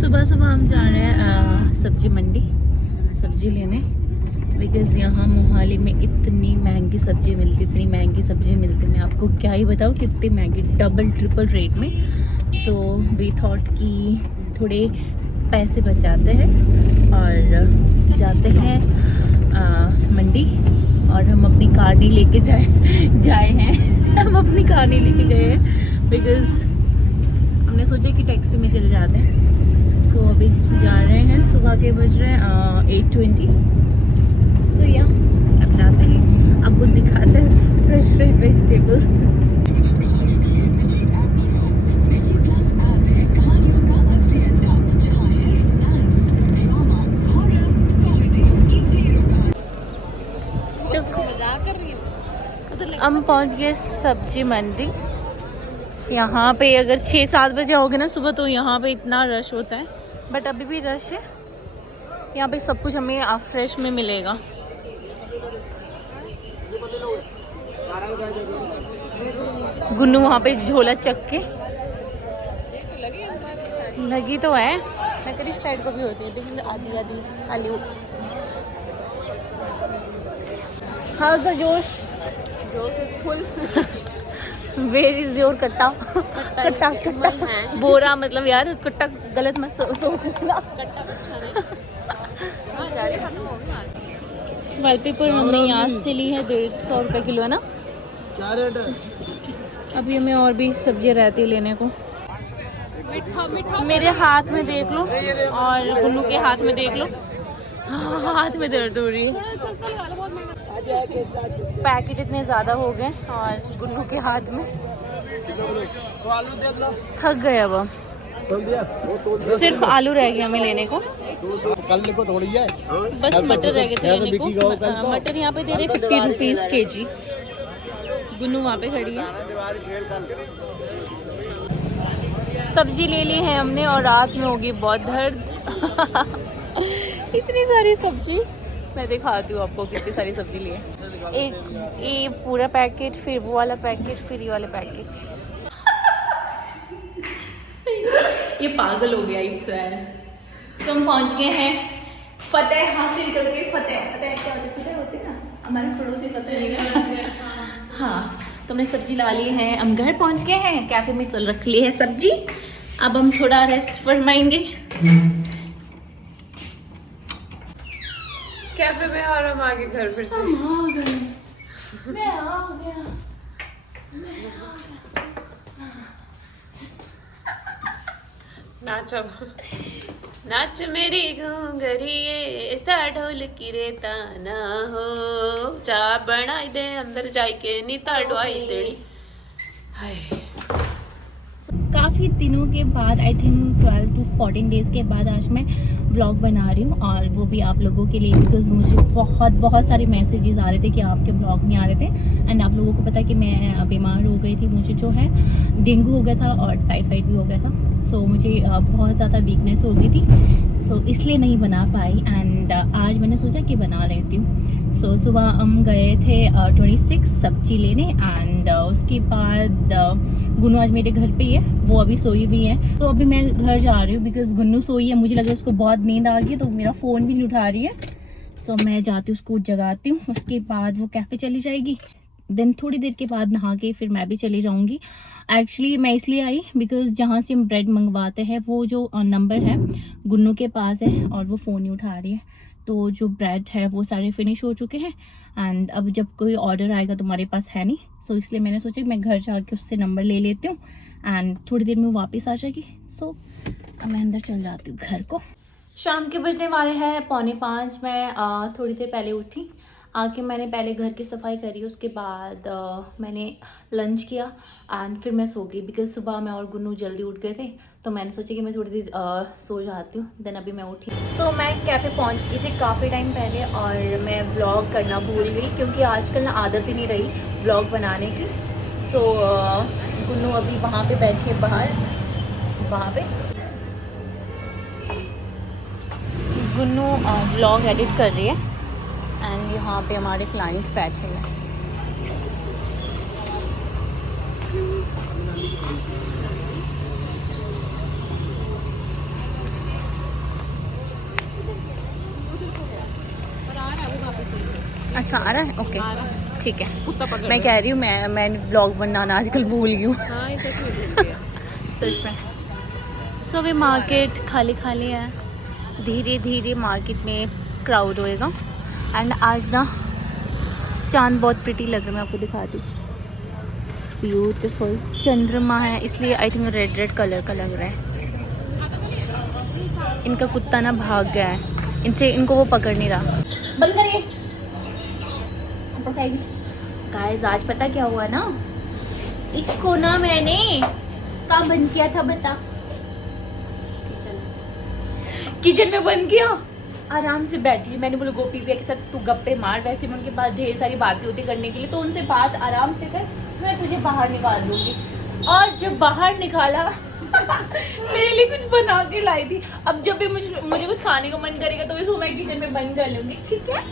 सुबह सुबह हम जा रहे हैं सब्जी मंडी सब्जी लेने, बिकॉज़ यहाँ मोहाली में इतनी महंगी सब्जी मिलती, मैं आपको क्या ही बताऊँ कितनी महंगी, डबल ट्रिपल रेट में। सो वी थॉट कि थोड़े पैसे बचाते हैं और जाते हैं मंडी। और हम अपनी कार नहीं लेके जाए हैं हम अपनी कार नहीं लेके गए हैं, बिकॉज़ हमने सोचा कि टैक्सी में चले जाते हैं। सो अभी जा रहे हैं, सुबह के बज रहे हैं 8:20। सो या अब जाते हैं, आपको दिखाते हैं फ्रेश वेजिटेबल्स। हम पहुंच गए सब्जी मंडी। यहाँ पे अगर 6-7 बजे आओगे ना सुबह, तो यहाँ पे इतना रश होता है, बट अभी भी रश है। यहाँ पे सब कुछ हमें फ्रेश में मिलेगा। गुन्नू वहाँ पे झोला चक के लगी तो है, नकली साइड को भी होती है, लेकिन आधी खाली। हाउ द जोश is full. Where is your कट्टा बोरा, मतलब यार कट्टा गलत मत सोचना। वॉलपेपर हमने यहाँ से ली है 150 रुपये किलो, है ना? क्या रेट है? अभी हमें और भी सब्जियाँ रहती है लेने को। मेरे हाथ में देख लो और गुन्नू के हाथ में देख लो, हाथ में दर्द हो रही है। पैकेट इतने ज़्यादा हो गए और गुन्नू के हाथ में थक गए। अब सिर्फ आलू रह गया हमें लेने को, कल को थोड़ी है, बस मटर रह गए थे लेने को। मटर यहाँ पे दे रहे 50 रुपीज़ kg। गुन्नू वहाँ पे खड़ी है। सब्जी ले ली है हमने और रात में होगी बहुत दर्द। इतनी सारी सब्जी, मैं दिखाती हूँ आपको कितनी सारी सब्जी ली है। एक ये पूरा पैकेट, फिर वो वाला पैकेट, फिर ये वाला पैकेट। ये पागल हो गया इस बार। सो हम पहुँच गए हैं फतेह, हाथ से निकल के फतेह क्या होते ना हमारे पड़ोसी फतेह। हाँ, तो हमने सब्जी ला ली है, हम घर पहुँच गए हैं, कैफे में चल रख ली है सब्जी। अब हम थोड़ा रेस्ट फरमाएंगे कैफे में, और हम आगे घर फिर से। मैं आ गया। नाच अब, नाच मेरी घूंघरिए, ऐसा ढोल की रेता ना हो, चाह बनाई दे अंदर जाके नीता डुआई देनी। हाय, काफ़ी दिनों के बाद, आई थिंक 12 to 14 डेज़ के बाद आज मैं व्लॉग बना रही हूँ, और वो भी आप लोगों के लिए, बिकॉज़ मुझे बहुत सारे मैसेजेस आ रहे थे कि आपके व्लॉग नहीं आ रहे थे। एंड आप लोगों को पता है कि मैं बीमार हो गई थी, मुझे जो है डेंगू हो गया था और टाइफाइड भी हो गया था। सो मुझे बहुत ज़्यादा वीकनेस हो गई थी, सो इसलिए नहीं बना पाई। एंड आज मैंने सोचा कि बना लेती हूँ। सो सुबह हम गए थे 26 सब्जी लेने, एंड उसके बाद गुन्नू आज मेरे घर पे ही है, वो अभी सोई हुई है। तो अभी मैं घर जा रही हूँ, बिकॉज गुन्नू सोई है, मुझे लगा उसको बहुत नींद आ गई, तो मेरा फ़ोन भी नहीं उठा रही है। सो मैं जाती हूँ, उसको जगाती हूँ, उसके बाद वो कैफ़े चली जाएगी। देन थोड़ी देर के बाद नहा के फिर मैं भी चली जाऊँगी। एक्चुअली मैं इसलिए आई बिकॉज़ जहाँ से हम ब्रेड मंगवाते हैं वो जो नंबर है गुन्नू के पास है, और वो फ़ोन नहीं उठा रही है। तो जो ब्रेड है वो सारे फिनिश हो चुके हैं, एंड अब जब कोई ऑर्डर आएगा तो हमारे पास है नहीं। सो इसलिए मैंने सोचा कि मैं घर जाके उससे नंबर ले लेती हूँ, एंड थोड़ी देर में वापस आ जाएगी। सो अब मैं अंदर चल जाती हूँ घर को। शाम के बजने वाले हैं 4:45। मैं थोड़ी देर पहले उठी, आके मैंने पहले घर की सफाई करी, उसके बाद मैंने लंच किया, एंड फिर मैं सो गई, बिकॉज़ सुबह मैं और गुन्नू जल्दी उठ गए थे, तो मैंने सोचा कि मैं थोड़ी देर सो जाती हूँ। देन अभी मैं उठी। सो मैं कैफ़े पहुँच गई थी काफ़ी टाइम पहले, और मैं व्लॉग करना भूल गई, क्योंकि आजकल ना आदत ही नहीं रही व्लॉग बनाने की। सो गुन्नू अभी वहाँ पे बैठी है बाहर, वहाँ पे गुन्नू व्लॉग एडिट कर रही है, एंड यहाँ पे हमारे क्लाइंट्स बैठे हैं। अच्छा आ रहा है, ओके आ रहा है, ठीक है। कुत्ता पकड़ मैं कह रही हूँ मैं ब्लॉग बनाना आजकल भूल गई हूँ हाँ ये सच में भूल गया। सच में। सो अभी मार्केट खाली खाली है, धीरे धीरे मार्केट में क्राउड होएगा। एंड आज ना चांद बहुत प्रिटी लग रहा है, मैं आपको दिखाती हूँ, ब्यूटीफुल चंद्रमा है, इसलिए I think red red colour का लग रहा है। इनका कुत्ता ना भाग गया है, इनको वो पकड़ नहीं रहा। बंद करिए। गाइस आज पता क्या हुआ ना, इसको ना मैंने कहाँ बंद किया था बता? किचन में बंद किया, आराम से बैठी। मैंने बोला गोपी भैया के साथ तू गप्पे मार, वैसे में उनके पास ढेर सारी बातें होती करने के लिए, तो उनसे बात आराम से कर, मैं तुझे बाहर निकाल दूंगी। और जब बाहर निकाला मेरे लिए कुछ बना के लाई थी। अब जब भी मुझे कुछ खाने को मन करेगा तो इसको मैं किचन में बंद कर लूंगी, ठीक है?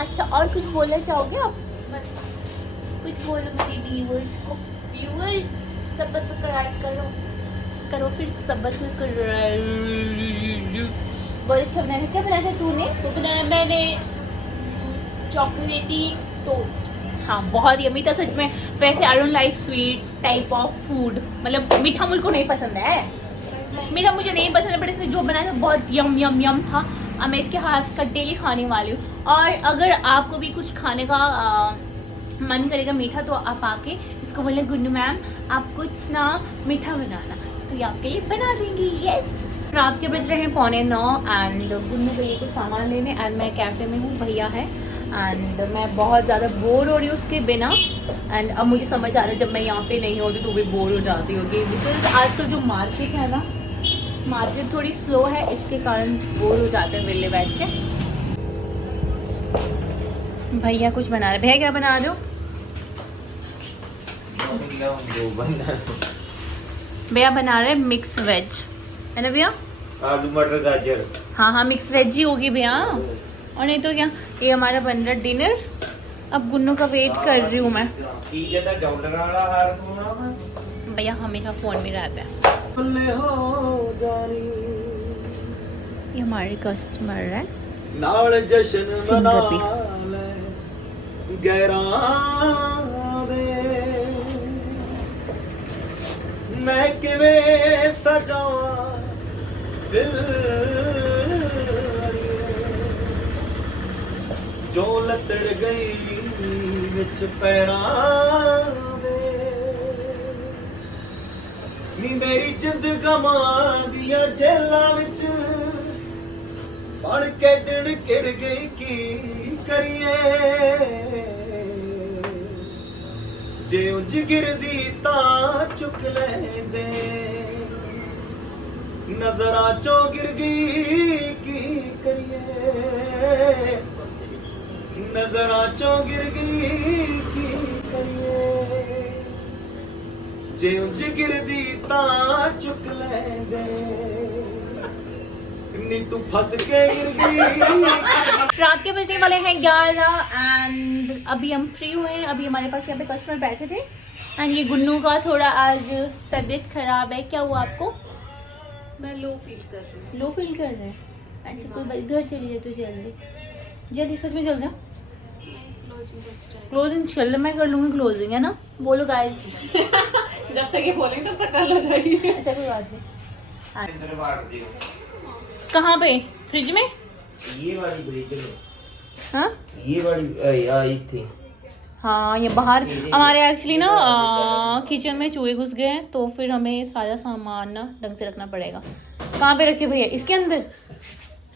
अच्छा और कुछ बोलना चाहोगे आप? बस कुछ बोलो मेरे व्यूअर्स को। व्यूअर्स सब्सक्राइब करो फिर सब्सक्राइब। बहुत अच्छा बनाया। क्या बनाया था तूने? तो बनाया मैंने चॉकलेटी टोस्ट। हाँ बहुत यम्मी था सच में। वैसे I don't like sweet type of food, मतलब मीठा मुझको नहीं पसंद है, मीठा मुझे नहीं पसंद है, बट इसने जो बनाया था बहुत यम यम यम था। अब मैं इसके हाथ का डेली खाने वाली हूँ। और अगर आपको भी कुछ खाने का मन करेगा मीठा, तो आप आके इसको बोले गुन्नू मैम आप कुछ ना मीठा बनाना, तो ये आपके लिए बना देंगी। यस। रात के बज रहे हैं 8:45 एंड गुन्नू भैया को सामान लेने, एंड मैं कैफ़े में हूँ, भैया है, एंड मैं बहुत ज़्यादा बोर हो रही हूँ उसके बिना। एंड अब मुझे समझ आ रहा है जब मैं यहाँ पे नहीं होती तो भी बोर हो जाती होगी, बिकॉज आजकल जो मार्केट है ना, मार्केट थोड़ी स्लो है, इसके कारण बोर हो जाते हैं विले बैठ के। भैया कुछ बना रहे। भैया क्या बना रहे हो? भैया बना रहे मिक्स वेज, है ना भैया? आलू मटर गाजर। हाँ मिक्स वेज ही होगी भैया, और नहीं तो क्या। ये हमारा बन रहा डिनर। अब गुन्नू का वेट कर रही हूँ मैं। भैया हमेशा फोन में रहते हैं। ये हमारे कस्टमर है। नाल जश्न मना ले गैरां दे, मैं किवें सजावां दिल जो लतड़ गई विच पैरां दे, नी मेरी जिंद गमां दियां जेलां विच बन के दिन किर गई की करिए, जे उंज गिरदी तां चुक लेंदे, नजरां चों गिर गई की करिए, नजरां चों गिर गई की करिए, जे उंज गिरदी तां चुक लेंदे, नी तू फंस के गिर गई। रात के बजने वाले हैं 11 एंड अभी हम फ्री हुए हैं। अभी हमारे पास यहाँ पे कस्टमर बैठे थे, एंड ये गुन्नू का थोड़ा आज तबीयत खराब है। क्या हुआ आपको? मैं लो फील कर रही हूँ। लो फील कर रहे हैं? अच्छा कोई बात, घर चली जाए तो जल्दी जल्दी, सच में चल जाओ। क्लोजिंग चल, मैं कर लूँगी क्लोजिंग, है ना? बोलो गाइस। जब तक ये बोलेंगे तब तक कल हो जाएगी। अच्छा कोई बात नहीं। कहाँ पे? फ्रिज में? ये वाली फ्रिज में। हाँ ये वाली आई थी। हाँ ये बाहर हमारे एक्चुअली ना किचन में चूहे घुस गए हैं, तो फिर हमें सारा सामान ना ढंग से रखना पड़ेगा। कहाँ पे रखे भैया? इसके अंदर?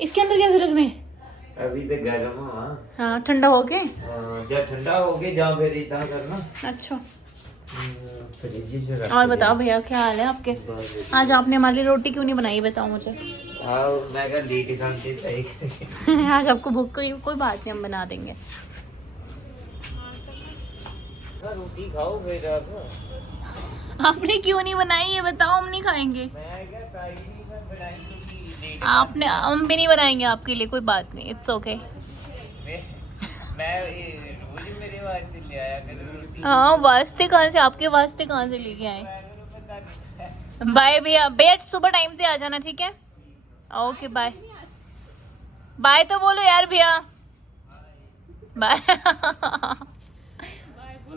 इसके अंदर कैसे रखने? अभी तो गर्म हो। हाँ ठंडा हो के? जब ठंडा हो गया जा फिर इतना करना। अच्छा फ्रिज में रख। और बताओ भैया क्या हाल है आपके? आज आपने हमारे लिए रोटी क्यों नहीं बनाई, बताओ मुझे। मैं कहा लेट खाते सही। आज आपको भूख कोई बात नहीं, हम बना देंगे। रोटी खाओ फिर आप। आपने क्यों नहीं बनाई ये बताओ, हम नहीं खाएंगे। मैं क्या ट्राई नहीं मैं बनाई तो लेट। आपने, हम भी नहीं बनाएंगे आपके लिए, कोई बात नहीं, इट्स ओके। मैं रोज मेरे वास्ते ले आया कर रोटी। हाँ वास्ते कहाँ से, आपके वास्ते कहाँ से लेके आए? बाय भैया, भैया सुबह टाइम से आ जाना, ठीक है? Okay bye. बाय तो बोलो यार भैया। बाय।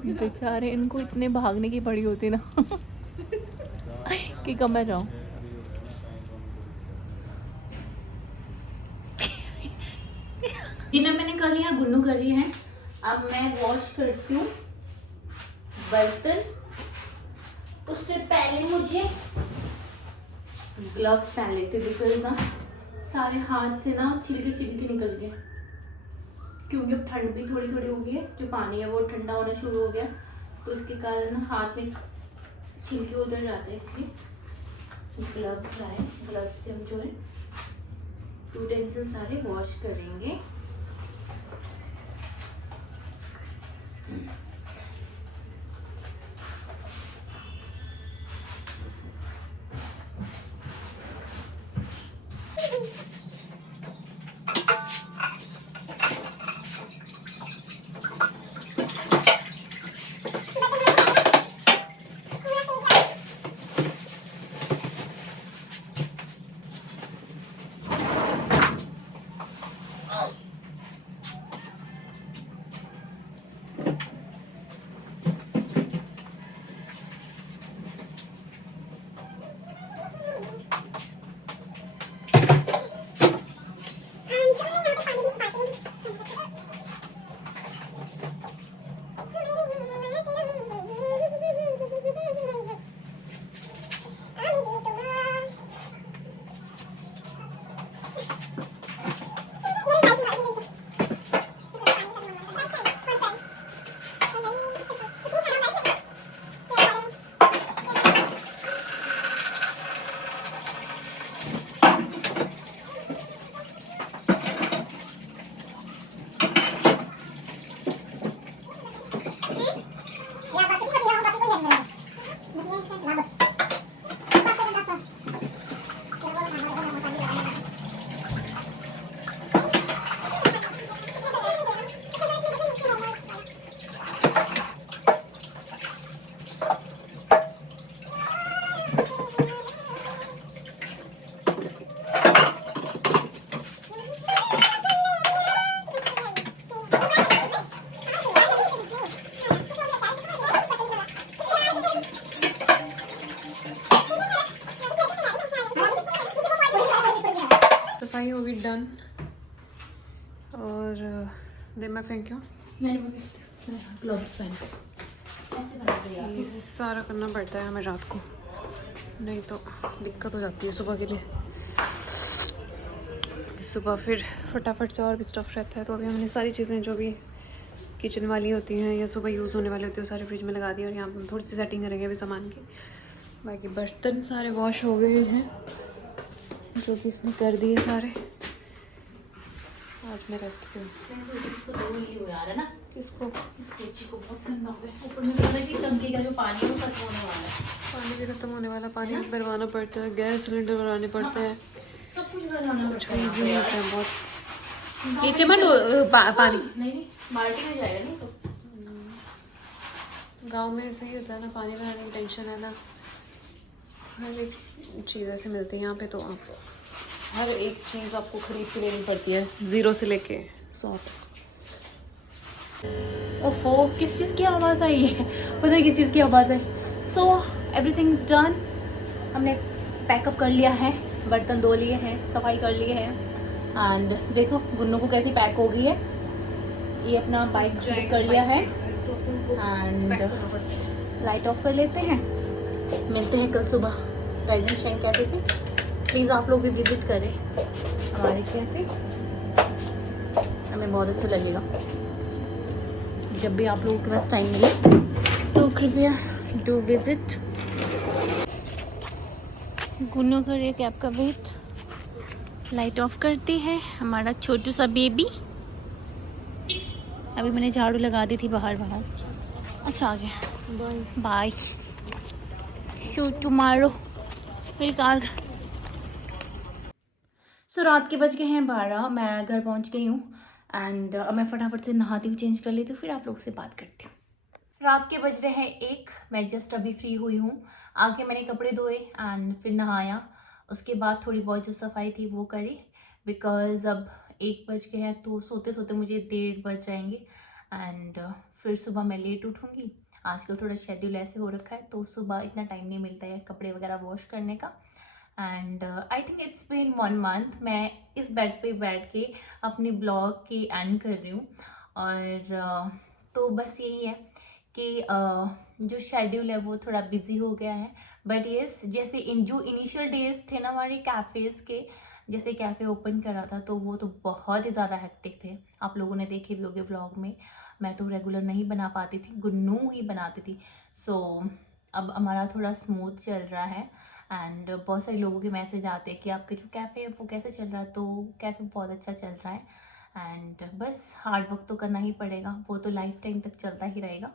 बेचारे इनको इतने भागने की पड़ी होती ना कि कब मैं जाऊँ। डिनर मैंने कर लिया, गुन्नू कर रही है। अब मैं वॉश करती हूँ बर्तन। उससे पहले मुझे ग्लव्स पहन लेते, बिकॉज ना सारे हाथ से ना छिलके निकल गए, क्योंकि अब ठंड भी थोड़ी थोड़ी हो गई है, जो पानी है वो ठंडा होना शुरू हो गया, तो उसके कारण ना हाथ में छिलके उतर जाते हैं, इसलिए ग्लव्स लाए। ग्लव्स से हम जो है यूटेंसिल सारे वॉश करेंगे। सफाई होगी डन। और दे मैं फेंक्यूँ, ग्लव्स पहन के ऐसे बना के यार। ये सारा करना पड़ता है हमें रात को, नहीं तो दिक्कत हो जाती है सुबह के लिए। सुबह फिर फटाफट से और भी स्टफ रहता है, तो अभी हमने सारी चीज़ें जो भी किचन वाली होती हैं या सुबह यूज़ होने वाली होती है सारे फ्रिज में लगा दी, और यहाँ पर थोड़ी सी सेटिंग करेंगे अभी सामान की। बाकी बर्तन सारे वॉश हो गए हैं, जो कि इसने कर दिए सारे। आज मैं रेस्ट पे हूँ। इसको दो ही हो यार है ना, किसको? इस कोची को बहुत गंदा हो गया। ऊपर में पता है कि टंकी का जो पानी है वो खत्म होने वाला है। पानी भी खत्म होने वाला, पानी भरवाना पड़ता है, गैस सिलेंडर भरवाने पड़ते हैं, सब कुछ भरवाना कुछ पड़ता है ईजी यार। होता है बहुत। नीचे मत पानी नहीं बाल्टी में जाएगा नहीं तो। गांव में ऐसे ही होता है ना, पानी भराने की टेंशन है ना, हर एक चीज़ ऐसे मिलती है। यहाँ पे तो आपको हर एक चीज़ आपको खरीद के लेनी पड़ती है, 0 से लेके 100 तक। ओफो, किस चीज़ की आवाज़ आई है? पता है किस चीज़ की आवाज़ है? So everything is done. हमने पैकअप कर लिया है, बर्तन धो लिए हैं, सफाई कर लिए हैं। एंड देखो गुन्नू को कैसी पैक हो गई है। ये अपना बाइक चेक कर लिया है। एंड लाइट ऑफ कर लेते हैं। मिलते हैं कल सुबह राइजिंग शेंग कैफे से। प्लीज़ आप लोग भी विज़िट करें हमारे कैफे, हमें बहुत अच्छा लगेगा। जब भी आप लोगों के पास टाइम मिले तो कृपया डू विज़िट। गुन्नू कर रही है कैब का वेट, लाइट ऑफ करती है हमारा छोटू सा बेबी। अभी मैंने झाड़ू लगा दी थी बाहर। अच्छा आ गया, बाय शू टुमारो मेरी कार। सो रात के बज गए हैं 12, मैं घर पहुंच गई हूँ। एंड अब मैं फटाफट से नहाती हूँ, चेंज कर लेती हूँ, फिर आप लोग से बात करती हूँ। रात के बज रहे हैं 1, मैं जस्ट अभी फ्री हुई हूँ। आके मैंने कपड़े धोए एंड फिर नहाया। उसके बाद थोड़ी बहुत जो सफाई थी वो करी, बिकॉज़ अब 1 बज गया है, तो सोते सोते मुझे 1:30 बज जाएंगे एंड फिर सुबह मैं लेट उठूँगी। आजकल थोड़ा शेड्यूल ऐसे हो रखा है तो सुबह इतना टाइम नहीं मिलता है कपड़े वगैरह वॉश करने का। And I think it's been 1 month मैं इस बेड पे बैठ के अपने ब्लॉग की एंड कर रही हूँ। और तो बस यही है कि जो शेड्यूल है वो थोड़ा बिजी हो गया है। बट येस, जैसे जो इनिशियल डेज थे ना हमारे कैफ़ेज़ के, जैसे कैफ़े ओपन करा था तो वो तो बहुत ही ज़्यादा हेक्टिक थे। आप लोगों ने देखे भी होंगे व्लॉग में। मैं तो रेगुलर नहीं बना पाती थी, गुन्नू ही बनाती थी। सो अब हमारा थोड़ा स्मूथ चल रहा है एंड बहुत सारे लोगों के मैसेज आते हैं कि आपका जो कैफ़े है वो कैसे चल रहा है। तो कैफ़े बहुत अच्छा चल रहा है एंड बस हार्ड वर्क तो करना ही पड़ेगा, वो तो लाइफ टाइम तक चलता ही रहेगा।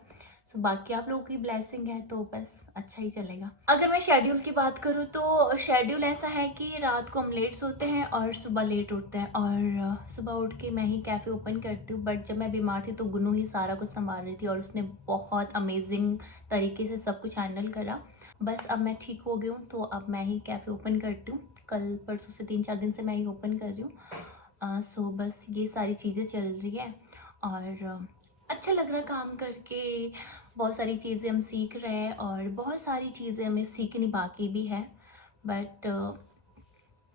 सो बाकी आप लोगों की ब्लेसिंग है तो बस अच्छा ही चलेगा। अगर मैं शेड्यूल की बात करूँ तो शेड्यूल ऐसा है कि रात को हम लेट सोते हैं और सुबह लेट उठते हैं और सुबह उठ के मैं ही कैफ़े ओपन करती हूँ। बट जब मैं बीमार थी तो गुन्नू ही सारा कुछ संभाल रही थी और उसने बहुत अमेजिंग तरीके से सब कुछ हैंडल करा। बस अब मैं ठीक हो गई हूँ तो अब मैं ही कैफ़े ओपन करती हूँ। कल परसों से 3-4 दिन से मैं ही ओपन कर रही हूँ। सो बस ये सारी चीज़ें चल रही है और अच्छा लग रहा है काम करके। बहुत सारी चीज़ें हम सीख रहे हैं और बहुत सारी चीज़ें हमें सीखनी बाकी भी है। बट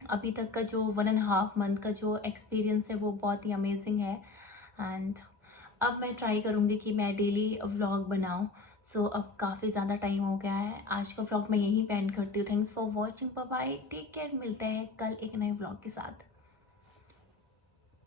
अभी तक का जो 1.5 मंथ का जो एक्सपीरियंस है वो बहुत ही अमेजिंग है एंड अब मैं ट्राई करूँगी कि मैं डेली व्लॉग बनाऊँ। सो अब काफ़ी ज़्यादा टाइम हो गया है, आज का व्लॉग मैं यहीं पे एंड करती हूँ। Thanks for watching, bye bye, take care. मिलते हैं कल एक नए व्लॉग के साथ।